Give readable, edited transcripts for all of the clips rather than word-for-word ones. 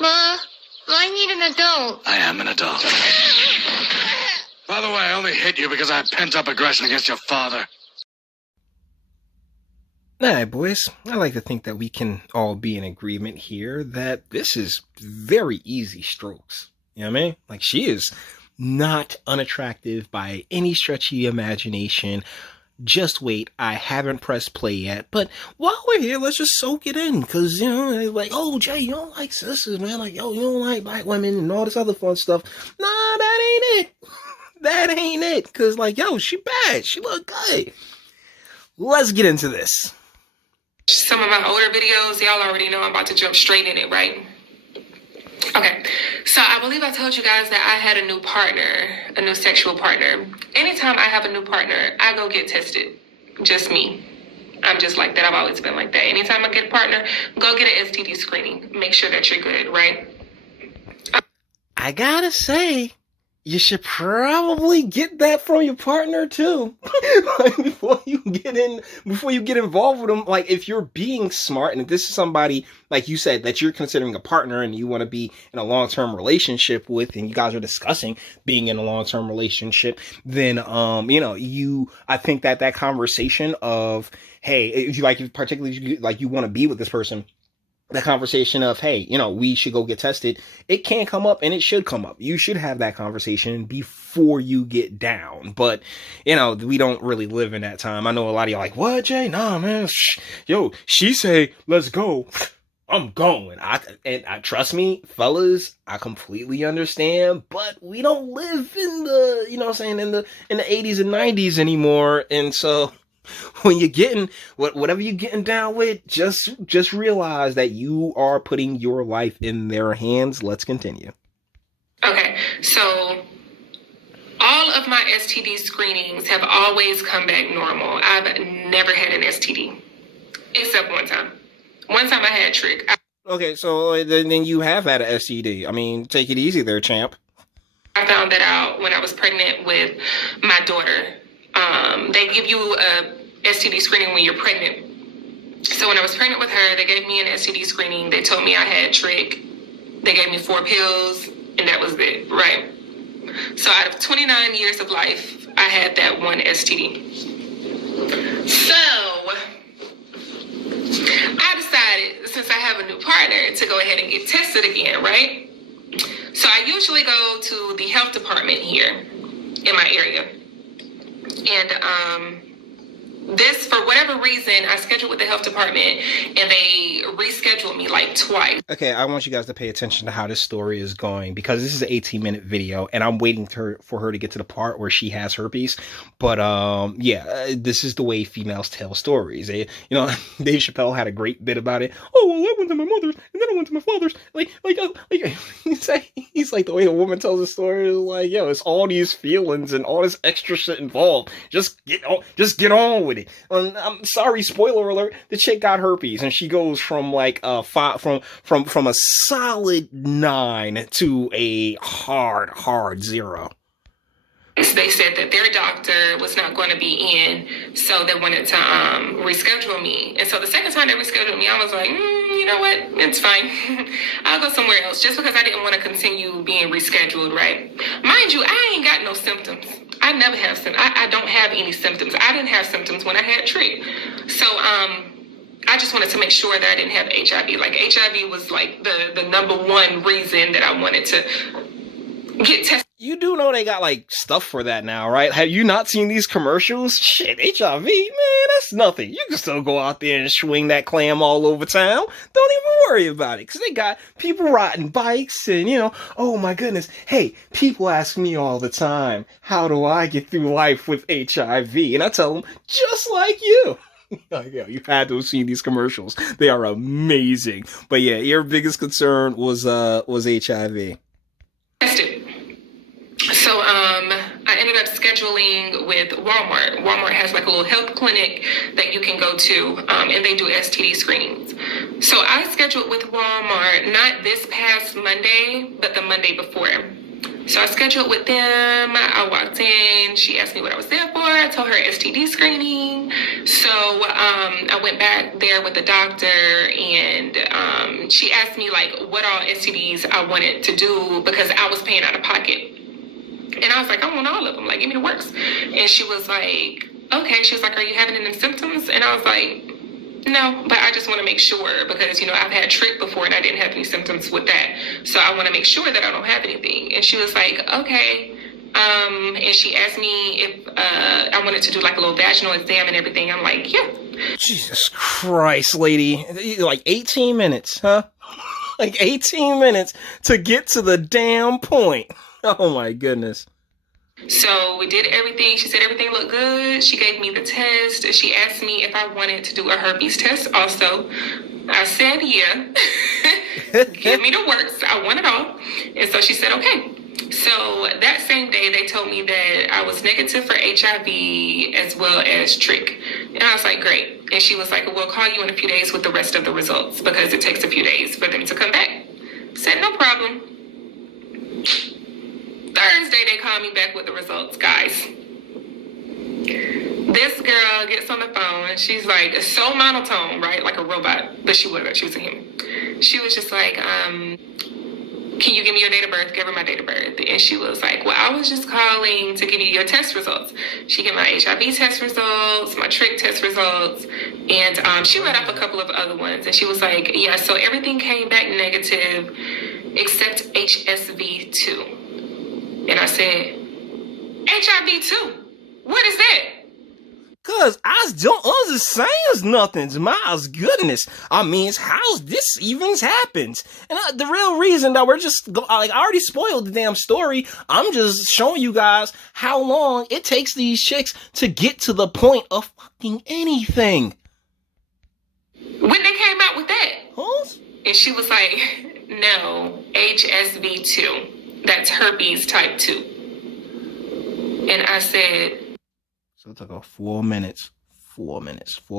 Ma, I need an adult. I am an adult. By the way, I only hit you because I had pent-up aggression against your father. Alright, boys, I like to think that we can all be in agreement here that this is very easy strokes. You know what I mean? Like, she is not unattractive by any stretch of the imagination. Just wait, I haven't pressed play yet, but while we're here, let's just soak it in, because, you know, like, oh, Jay, you don't like sisters, man, like, yo, you don't like black women and all this other fun stuff. Nah, that ain't it. That ain't it, because, like, yo, she bad, she look good. Let's get into this. Some of my older videos, y'all already know I'm about to jump straight in it, right? Okay, so I believe I told you guys that I had a new partner, a new sexual partner. Anytime I have a new partner, I go get tested. Just me. I'm just like that. I've always been like that. Anytime I get a partner, go get an STD screening. Make sure that you're good, right? I gotta say, you should probably get that from your partner too. Like, before you get involved with them. Like, if you're being smart, and if this is somebody, like you said, that you're considering a partner and you want to be in a long-term relationship with, and you guys are discussing being in a long-term relationship, then, I think that conversation of, hey, if you like, particularly like you want to be with this person, the conversation of, hey, we should go get tested, it can come up and it should come up. You should have that conversation before you get down. But, we don't really live in that time. I know a lot of y'all like, what, Jay? Nah, man. Yo, she say, let's go. I'm going. I trust me, fellas, I completely understand, but we don't live in the, in the 80s and 90s anymore. And so, when you're getting whatever you're getting down with, just realize that you are putting your life in their hands. Let's continue. Okay, so all of my STD screenings have always come back normal. I've never had an STD, except one time. One time I had trick. Okay, so then you have had an STD. I mean, take it easy there, champ. I found that out when I was pregnant with my daughter. They give you a STD screening when you're pregnant. So when I was pregnant with her, they gave me an STD screening. They told me I had trick. They gave me 4 pills, and that was it, right? So out of 29 years of life, I had that one STD. So I decided, since I have a new partner, to go ahead and get tested again, right? So I usually go to the health department here in my area. And this, for whatever reason, I scheduled with the health department and they rescheduled me like twice. Okay, I want you guys to pay attention to how this story is going, because this is an 18-minute video and I'm waiting for her to get to the part where she has herpes. But this is the way females tell stories. Dave Chappelle had a great bit about it. Oh, well, I went to my mother's and then I went to my father's. He's like, the way a woman tells a story is like, yo, it's all these feelings and all this extra shit involved. Just get on with it. I'm sorry, spoiler alert, the chick got herpes and she goes from like a from a solid 9 to a hard 0. They said that their doctor was not going to be in, so they wanted to reschedule me. And so the second time they rescheduled me, I was like, you know what? It's fine. I'll go somewhere else, just because I didn't want to continue being rescheduled, right? Mind you, I ain't got no symptoms. I never have symptoms. I don't have any symptoms. I didn't have symptoms when I had trick. So I just wanted to make sure that I didn't have HIV. Like, HIV was like the number one reason that I wanted to get tested. You do know they got like stuff for that now, right? Have you not seen these commercials? Shit, HIV, man, that's nothing. You can still go out there and swing that clam all over town. Don't even worry about it, because they got people riding bikes and, oh my goodness. Hey, people ask me all the time, how do I get through life with HIV? And I tell them, just like you. Yeah, you had to have seen these commercials. They are amazing. But yeah, your biggest concern was HIV. So I ended up scheduling with Walmart. Walmart has like a little health clinic that you can go to, and they do STD screenings. So I scheduled with Walmart, not this past Monday, but the Monday before. So I scheduled with them. I walked in. She asked me what I was there for. I told her STD screening. So I went back there with the doctor, and she asked me like what all STDs I wanted to do because I was paying out of pocket. And I was like, I want all of them. Like, give me the works. And she was like, okay. She was like, are you having any symptoms? And I was like, no, but I just want to make sure because, I've had trick before and I didn't have any symptoms with that. So I want to make sure that I don't have anything. And she was like, okay. And she asked me if I wanted to do like a little vaginal exam and everything. I'm like, yeah. Jesus Christ, lady. Like 18 minutes, huh? Like 18 minutes to get to the damn point. Oh my goodness. So we did everything. She said everything looked good. She gave me the test. She asked me if I wanted to do a herpes test also. I said, yeah. Give me the works. I want it all. And so she said, okay. So that same day, they told me that I was negative for HIV as well as trick. And I was like, great. And she was like, we'll call you in a few days with the rest of the results because it takes a few days for them to come back. Said, no problem. Thursday, they called me back with the results, guys. This girl gets on the phone and she's like, it's so monotone, right? Like a robot, but she wasn't. She was a human. She was just like, can you give me your date of birth? Give her my date of birth. And she was like, well, I was just calling to give you your test results. She gave my HIV test results, my trick test results, and she read off a couple of other ones. And she was like, yeah, so everything came back negative except HSV2. And I said, HIV2? What is that? Cause I don't understand nothing. My goodness. I mean, how this even happens? And the real reason that we're just, I already spoiled the damn story. I'm just showing you guys how long it takes these chicks to get to the point of fucking anything. When they came out with that. Huh? And she was like, no, HSV2. That's herpes type 2. And I said... So it took her 4 minutes. 4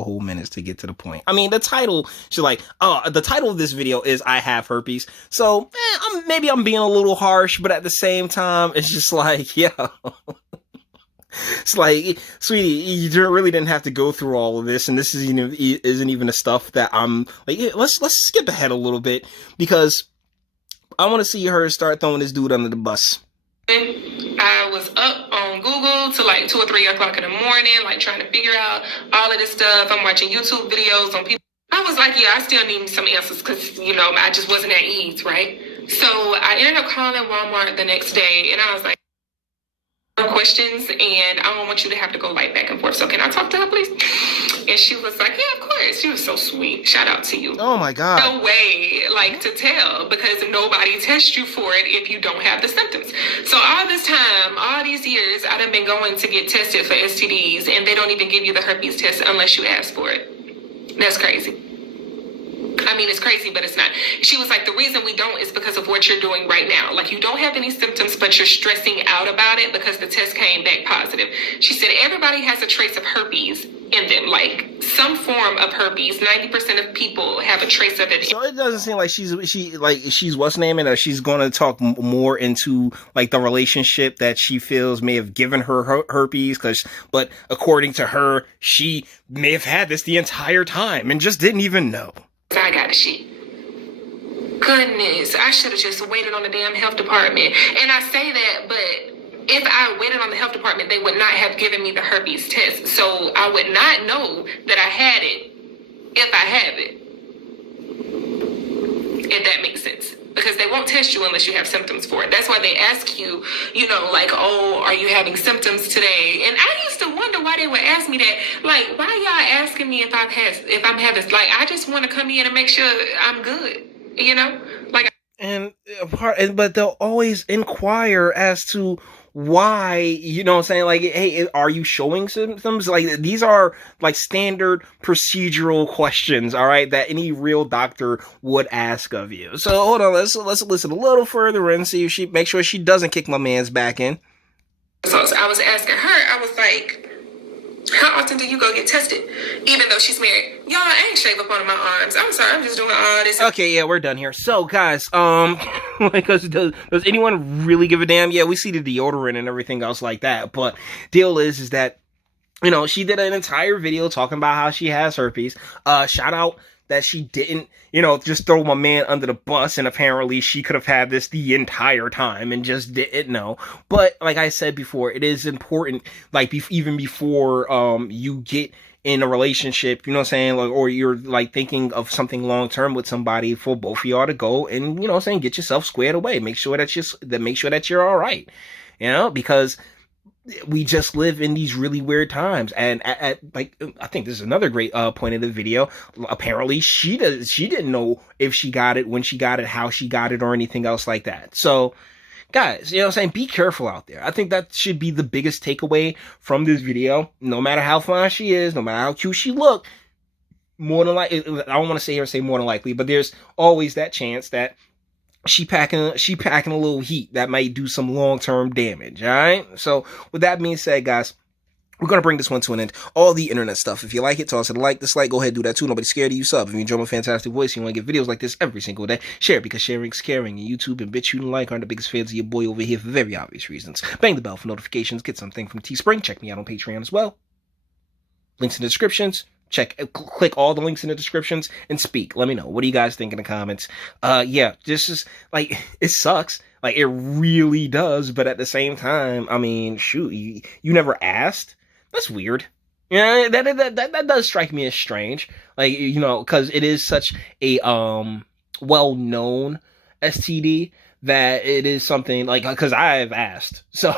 whole minutes to get to the point. I mean, the title, she's like, the title of this video is I Have Herpes. So, maybe I'm being a little harsh, but at the same time, it's just like, yo. It's like, sweetie, you really didn't have to go through all of this, and this isn't even the stuff that I'm, like, let's skip ahead a little bit, because I want to see her start throwing this dude under the bus. I was up on Google till like 2 or 3 o'clock in the morning, like trying to figure out all of this stuff. I'm watching YouTube videos on people. I was like, yeah, I still need some answers because, I just wasn't at ease, right? So I ended up calling Walmart the next day, and I was like, questions, and I don't want you to have to go like back and forth. So can I talk to her, please? And she was like, yeah, of course. She was so sweet. Shout out to you. Oh my God. No way, like, to tell, because nobody tests you for it if you don't have the symptoms. So all this time, all these years, I've been going to get tested for STDs, and they don't even give you the herpes test unless you ask for it. That's crazy. I mean, it's crazy, but it's not. She was like, the reason we don't is because of what you're doing right now. Like, you don't have any symptoms, but you're stressing out about it because the test came back positive. She said, everybody has a trace of herpes in them, like some form of herpes. 90% of people have a trace of it. So it doesn't seem like she's what's naming, or she's going to talk more into like the relationship that she feels may have given her herpes. But according to her, she may have had this the entire time and just didn't even know. I got the shit. Goodness, I should have just waited on the damn health department. And I say that, but if I waited on the health department, they would not have given me the herpes test. So I would not know that I had it if I have it. If that makes sense. Because they won't test you unless you have symptoms for it. That's why they ask you, like, oh, are you having symptoms today? And I used to wonder why they would ask me that. Like, why y'all asking me if I'm having, like, I just want to come in and make sure I'm good, Like, but they'll always inquire as to why, you know what I'm saying? Like, hey, are you showing symptoms? Like, these are like standard procedural questions, all right, that any real doctor would ask of you. So hold on, let's listen a little further and see if make sure she doesn't kick my man's back in. So I was asking her, I was like, How often do you go get tested? Even though she's married. Y'all, I ain't shave up on my arms. I'm sorry, I'm just doing all this. Okay, yeah, we're done here. So, guys, like, does anyone really give a damn? Yeah, we see the deodorant and everything else like that, but deal is that, you know, she did an entire video talking about how she has herpes. Shout out that she didn't, you know, just throw my man under the bus, and apparently she could have had this the entire time and just didn't know. But like I said before, it is important, like, even before you get in a relationship, you know what I'm saying, like, or you're like thinking of something long term with somebody, for both of y'all to go and, you know what I'm saying, get yourself squared away. Make sure that you're all right, you know, because we just live in these really weird times. And like, I think this is another great point of the video. Apparently she didn't know if she got it, when she got it, how she got it, or anything else like that. So guys, you know what I'm saying, be careful out there. I think that should be the biggest takeaway from this video. No matter how fine she is, no matter how cute she look, more than likely, I don't want to say more than likely, but there's always that chance that she packing a little heat that might do some long-term damage. All right. So with that being said, guys, we're going to bring this one to an end. All the internet stuff. If you like it, toss it a like, dislike, go ahead, do that too. Nobody's scared of you. Sub. If you enjoy my fantastic voice, you want to get videos like this every single day, share it, because sharing's caring. And YouTube and Bitchute and like aren't the biggest fans of your boy over here for very obvious reasons. Bang the bell for notifications. Get something from Teespring. Check me out on Patreon as well. Links in the descriptions. Click all the links in the descriptions and speak. Let me know. What do you guys think in the comments? Yeah, this is, like, it sucks. Like, it really does. But at the same time, I mean, shoot, you never asked? That's weird. Yeah, that does strike me as strange. Like, you know, because it is such a, well-known STD, that it is something, like, because I've asked, so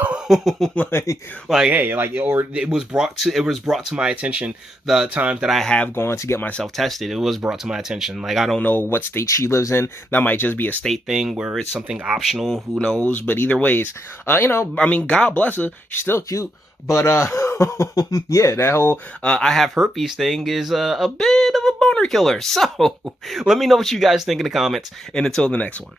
like hey, like, or it was brought to my attention the times that I have gone to get myself tested. It was brought to my attention. Like, I don't know what state she lives in. That might just be a state thing where it's something optional. Who knows? But either ways, you know, I mean, God bless her. She's still cute. But yeah, that whole I have herpes thing is a bit of a boner killer. So let me know what you guys think in the comments, and until the next one.